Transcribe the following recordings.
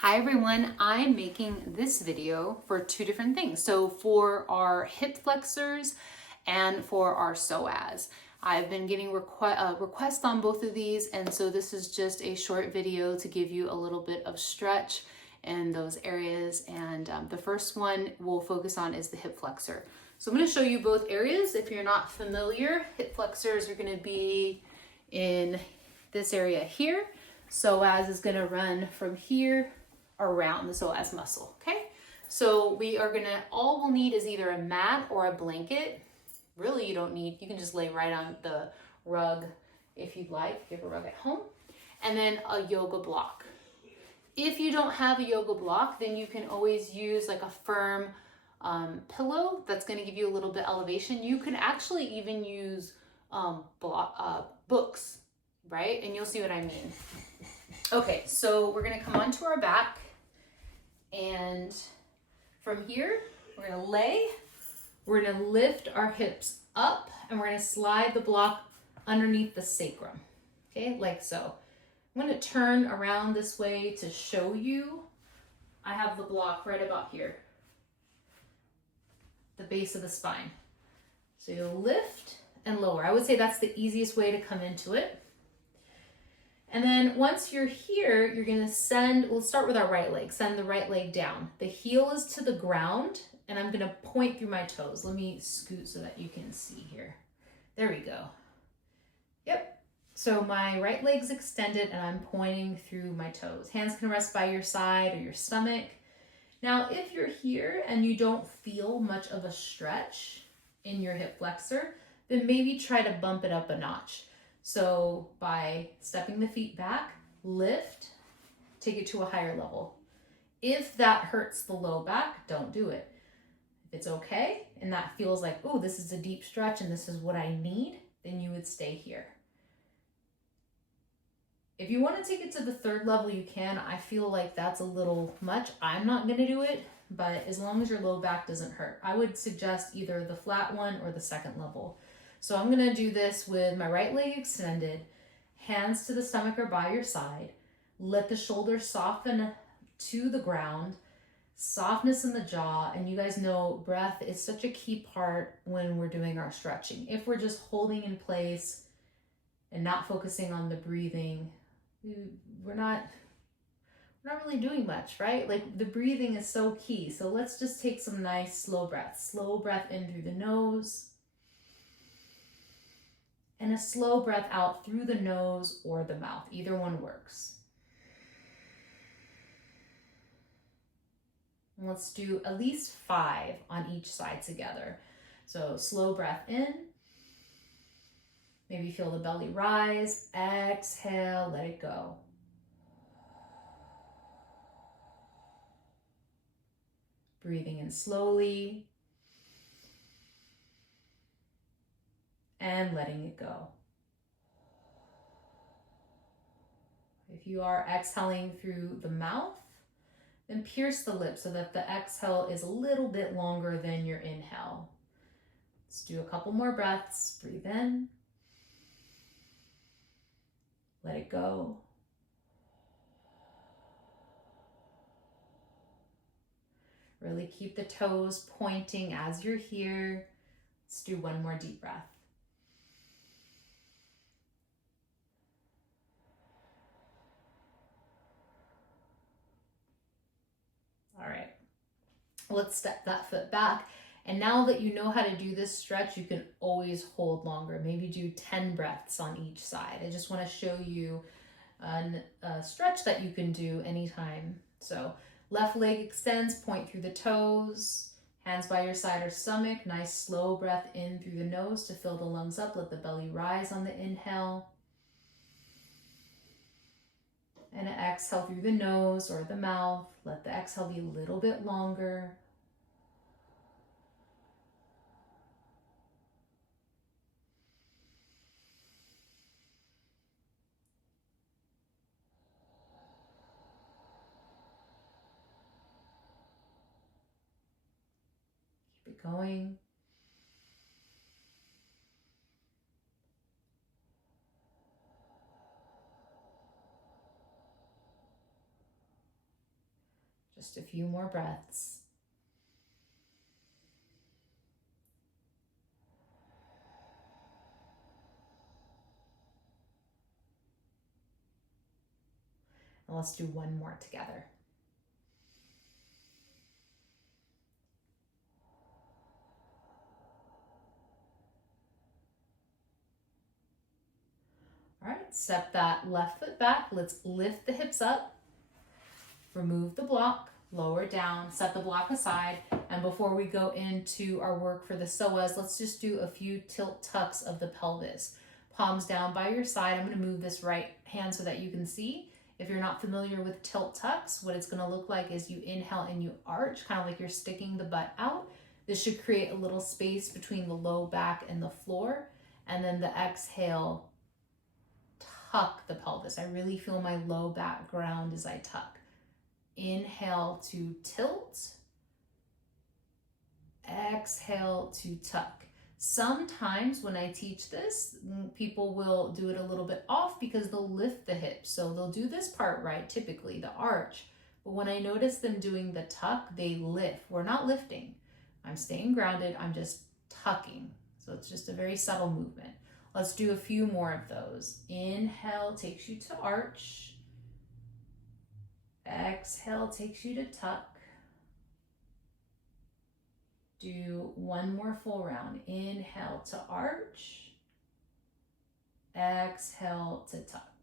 Hi everyone, I'm making this video for two different things. So for our hip flexors and for our psoas. I've been getting requests on both of these, and so this is just a short video to give you a little bit of stretch in those areas. And the first one we'll focus on is the hip flexor. So I'm going to show you both areas. If you're not familiar, hip flexors are going to be in this area here. Psoas is going to run from here around the psoas muscle. Okay, so we are gonna, all we'll need is either a mat or a blanket. Really, you don't need, you can just lay right on the rug if you'd like, if you have a rug at home, and then a yoga block. If you don't have a yoga block, then you can always use like a firm pillow that's going to give you a little bit elevation. You can actually even use books, right? And you'll see what I mean. Okay, so we're going to come onto our back, and from here we're going to lay. We're going to lift our hips up, and we're going to slide the block underneath the sacrum. Okay, like so. I'm going to turn around this way to show you. I have the block right about here, the base of the spine. So you'll lift and lower. I would say that's the easiest way to come into it. And then once you're here, you're going to send, we'll start with our right leg, send the right leg down. The heel is to the ground, and I'm going to point through my toes. Let me scoot so that you can see here. There we go. Yep. So my right leg's extended and I'm pointing through my toes. Hands can rest by your side or your stomach. Now, if you're here and you don't feel much of a stretch in your hip flexor, then maybe try to bump it up a notch. So by stepping the feet back, lift, take it to a higher level. If that hurts the low back, don't do it. If it's okay and that feels like, oh, this is a deep stretch and this is what I need, then you would stay here. If you want to take it to the third level, you can. I feel like that's a little much. I'm not going to do it, but as long as your low back doesn't hurt, I would suggest either the flat one or the second level. So I'm going to do this with my right leg extended, hands to the stomach or by your side. Let the shoulders soften to the ground, softness in the jaw. And you guys know breath is such a key part when we're doing our stretching. If we're just holding in place and not focusing on the breathing, we're not really doing much, right? Like the breathing is so key. So let's just take some nice slow breaths. Slow breath in through the nose, and a slow breath out through the nose or the mouth. Either one works. And let's do at least 5 on each side together. So slow breath in. Maybe feel the belly rise. Exhale, let it go. Breathing in slowly. And letting it go. If you are exhaling through the mouth, then pierce the lips so that the exhale is a little bit longer than your inhale. Let's do a couple more breaths. Breathe in. Let it go. Really keep the toes pointing as you're here. Let's do one more deep breath. All right, let's step that foot back. And now that you know how to do this stretch, you can always hold longer. Maybe do 10 breaths on each side. I just want to show you a stretch that you can do anytime. So left leg extends, point through the toes, hands by your side or stomach. Nice slow breath in through the nose to fill the lungs up. Let the belly rise on the inhale. And exhale through the nose or the mouth. Let the exhale be a little bit longer. Keep it going. Just a few more breaths. And let's do one more together. All right, step that left foot back. Let's lift the hips up. Remove the block, lower down, set the block aside. And before we go into our work for the psoas, let's just do a few tilt tucks of the pelvis. Palms down by your side. I'm going to move this right hand so that you can see. If you're not familiar with tilt tucks, what it's going to look like is you inhale and you arch, kind of like you're sticking the butt out. This should create a little space between the low back and the floor. And then the exhale, tuck the pelvis. I really feel my low back ground as I tuck. Inhale to tilt. Exhale to tuck. Sometimes when I teach this, people will do it a little bit off because they'll lift the hips. So they'll do this part right, typically the arch. But when I notice them doing the tuck, they lift. We're not lifting. I'm staying grounded. I'm just tucking. So it's just a very subtle movement. Let's do a few more of those. Inhale takes you to arch. Exhale takes you to tuck. Do one more full round. Inhale to arch. Exhale to tuck.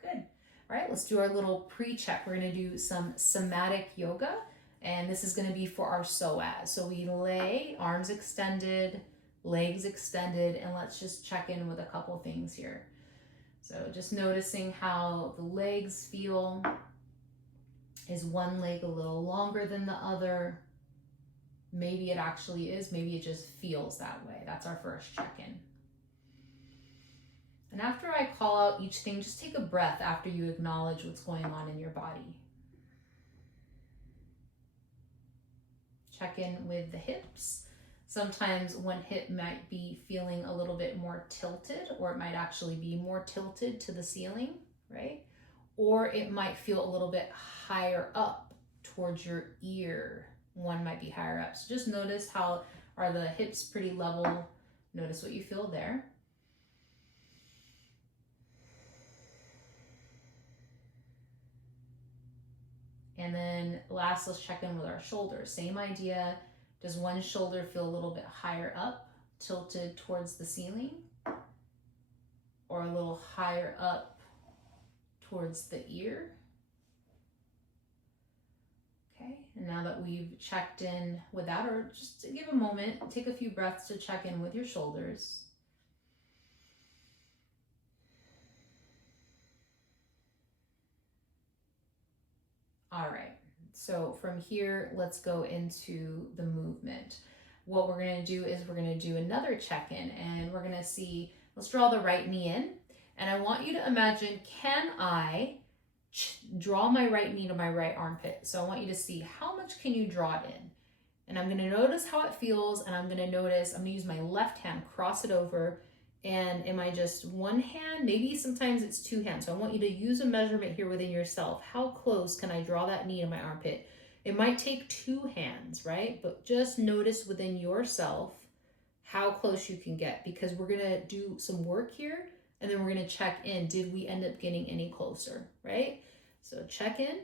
Good. All right, let's do our little pre-check. We're going to do some somatic yoga, and this is going to be for our psoas. So we lay, arms extended, legs extended, and let's just check in with a couple things here. So just noticing how the legs feel. Is one leg a little longer than the other? Maybe it actually is. Maybe it just feels that way. That's our first check-in. And after I call out each thing, just take a breath after you acknowledge what's going on in your body. Check in with the hips. Sometimes one hip might be feeling a little bit more tilted, or it might actually be more tilted to the ceiling, right? Or it might feel a little bit higher up towards your ear. One might be higher up. So just notice how are the hips pretty level. Notice what you feel there. And then last, let's check in with our shoulders. Same idea. Does one shoulder feel a little bit higher up, tilted towards the ceiling? Or a little higher up towards the ear? Okay, and now that we've checked in with that, or just to give a moment, take a few breaths to check in with your shoulders. All right, so from here, let's go into the movement. What we're going to do is we're going to do another check-in, and we're going to see, let's draw the right knee in. And I want you to imagine, can I draw my right knee to my right armpit? So I want you to see how much can you draw it in. And I'm going to notice how it feels, and I'm going to notice, I'm going to use my left hand, cross it over. And am I just one hand? Maybe sometimes it's two hands. So I want you to use a measurement here within yourself. How close can I draw that knee to my armpit? It might take two hands, right? But just notice within yourself how close you can get, because we're going to do some work here. And then we're going to check in. Did we end up getting any closer, right? So check in.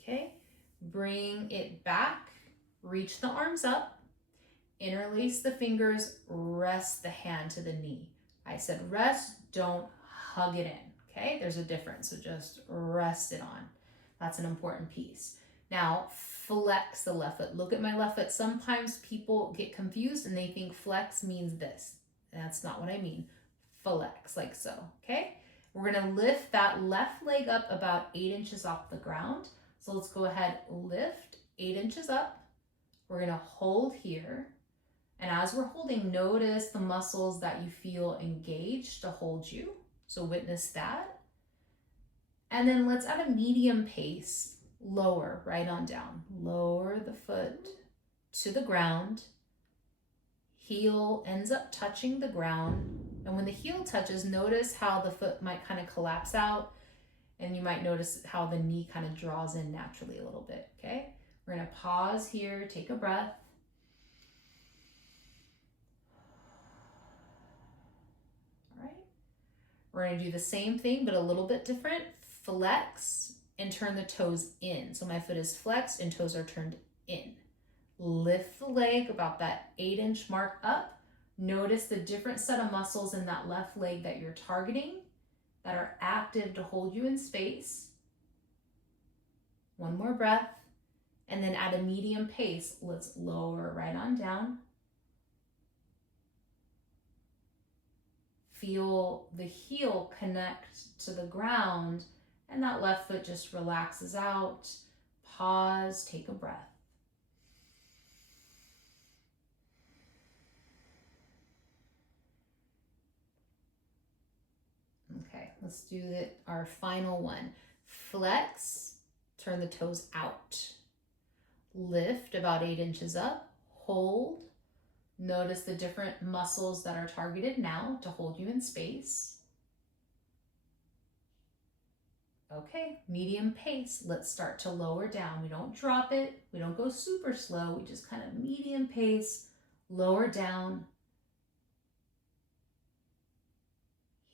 Okay. Bring it back. Reach the arms up. Interlace the fingers. Rest the hand to the knee. I said rest. Don't hug it in. Okay. There's a difference. So just rest it on. That's an important piece. Now, flex the left foot. Look at my left foot. Sometimes people get confused and they think flex means this. That's not what I mean. Flex, like so, okay? We're gonna lift that left leg up about 8 inches off the ground. So let's go ahead, lift 8 inches up. We're gonna hold here. And as we're holding, notice the muscles that you feel engaged to hold you. So witness that. And then let's at a medium pace, lower, right on down. Lower the foot to the ground. Heel ends up touching the ground. And when the heel touches, notice how the foot might kind of collapse out. And you might notice how the knee kind of draws in naturally a little bit, okay? We're gonna pause here, take a breath. All right. We're gonna do the same thing, but a little bit different. Flex and turn the toes in. So my foot is flexed and toes are turned in. Lift the leg about that 8-inch mark up. Notice the different set of muscles in that left leg that you're targeting that are active to hold you in space. One more breath. And then at a medium pace, let's lower right on down. Feel the heel connect to the ground and that left foot just relaxes out. Pause, take a breath. Okay, let's do our final one. Flex, turn the toes out. Lift about 8 inches up, hold. Notice the different muscles that are targeted now to hold you in space. Okay, medium pace. Let's start to lower down. We don't drop it. We don't go super slow. We just kind of medium pace, lower down.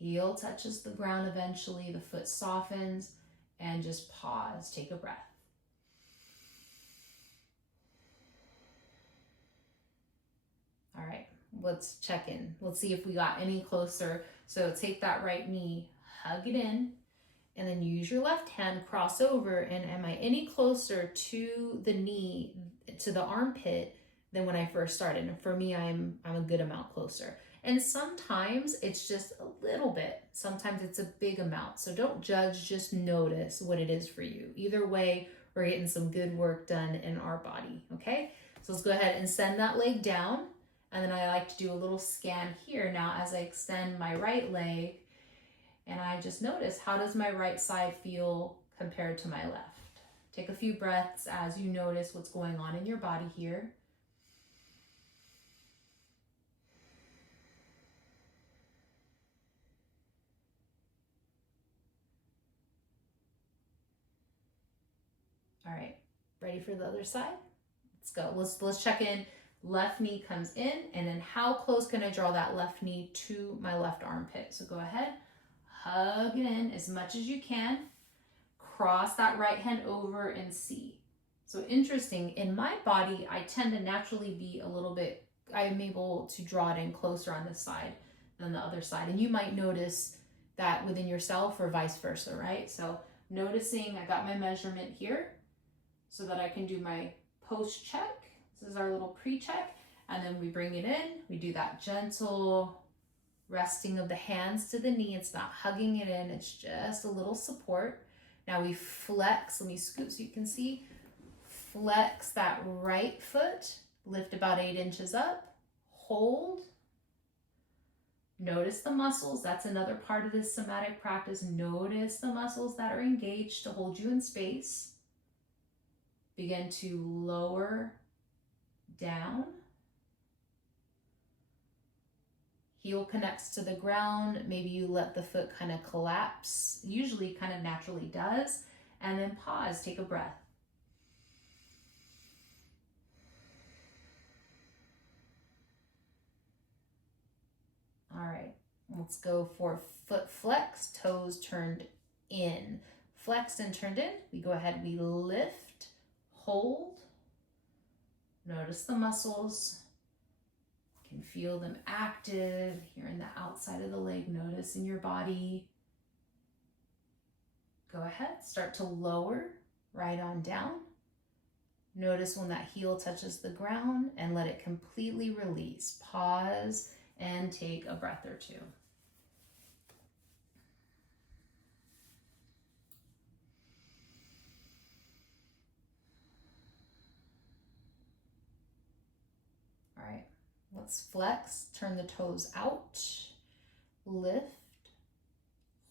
Heel touches the ground eventually. The foot softens and just pause. Take a breath. All right, let's check in. Let's see if we got any closer. So take that right knee, hug it in, and then use your left hand, cross over, and am I any closer to the knee, to the armpit than when I first started? And for me, I'm a good amount closer. And sometimes it's just a little bit. Sometimes it's a big amount. So don't judge, just notice what it is for you. Either way, we're getting some good work done in our body, okay? So let's go ahead and send that leg down. And then I like to do a little scan here now as I extend my right leg. And I just notice, how does my right side feel compared to my left? Take a few breaths as you notice what's going on in your body here. All right, ready for the other side? Let's go. Let's check in. Left knee comes in, and then how close can I draw that left knee to my left armpit? So go ahead, hug it in as much as you can. Cross that right hand over and see. So interesting, in my body, I tend to naturally be a little bit, I'm able to draw it in closer on this side than the other side. And you might notice that within yourself or vice versa, right? So noticing I got my measurement here so that I can do my post check. This is our little pre-check, and then we bring it in. We do that gentle resting of the hands to the knee. It's not hugging it in, it's just a little support. Now we flex. Let me scoot so you can see. Flex that right foot, lift about 8 inches up, hold. Notice the muscles. That's another part of this somatic practice. Notice the muscles that are engaged to hold you in space. Begin to lower down. Heel connects to the ground. Maybe you let the foot kind of collapse. Usually kind of naturally does. And then pause, take a breath. All right, let's go for foot flex, toes turned in. Flexed and turned in. We go ahead, we lift, hold. Notice the muscles. You can feel them active here in the outside of the leg. Notice in your body. Go ahead, start to lower right on down. Notice when that heel touches the ground and let it completely release. Pause and take a breath or two. All right, let's flex, turn the toes out, lift,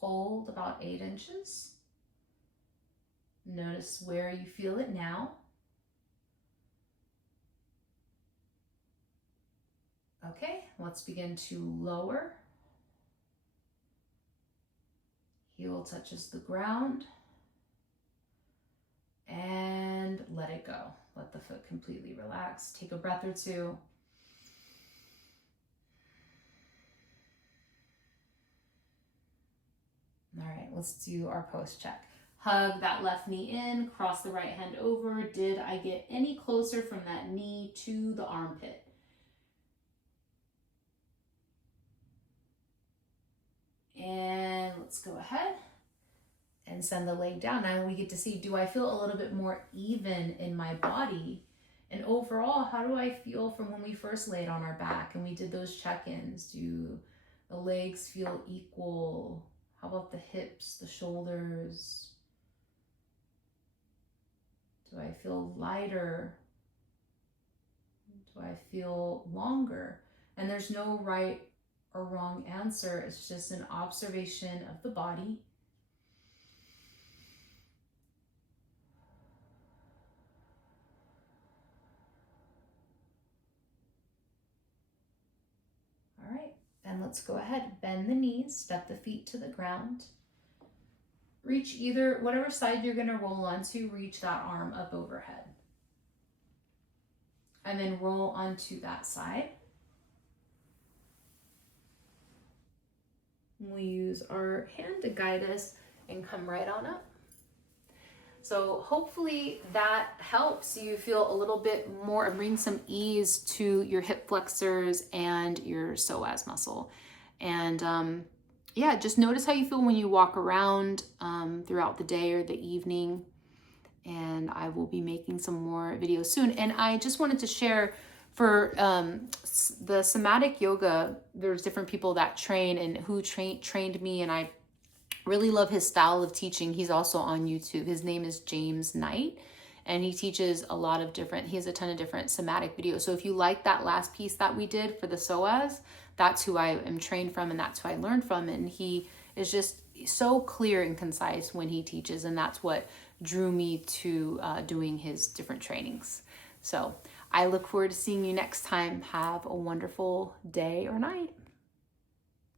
hold about 8 inches. Notice where you feel it now. Okay, let's begin to lower. Heel touches the ground. And let it go. Let the foot completely relax. Take a breath or two. All right, let's do our post check. Hug that left knee in, cross the right hand over. Did I get any closer from that knee to the armpit? And let's go ahead and send the leg down. Now we get to see, do I feel a little bit more even in my body? And overall, how do I feel from when we first laid on our back and we did those check-ins? Do the legs feel equal? How about the hips, the shoulders? Do I feel lighter? Do I feel longer? And there's no right or wrong answer. It's just an observation of the body. All right, and let's go ahead. Bend the knees, step the feet to the ground. Reach either, whatever side you're gonna roll onto, reach that arm up overhead. And then roll onto that side. We'll use our hand to guide us and come right on up. So hopefully that helps you feel a little bit more, bring some ease to your hip flexors and your psoas muscle. And yeah, just notice how you feel when you walk around throughout the day or the evening. And I will be making some more videos soon. And I just wanted to share, for the somatic yoga, there's different people that train and who trained me, and I really love his style of teaching. He's also on YouTube. His name is James Knight, and he teaches a lot of different, he has a ton of different somatic videos. So if you like that last piece that we did for the psoas, that's who I am trained from and that's who I learned from. And he is just so clear and concise when he teaches, and that's what drew me to doing his different trainings. So I look forward to seeing you next time. Have a wonderful day or night.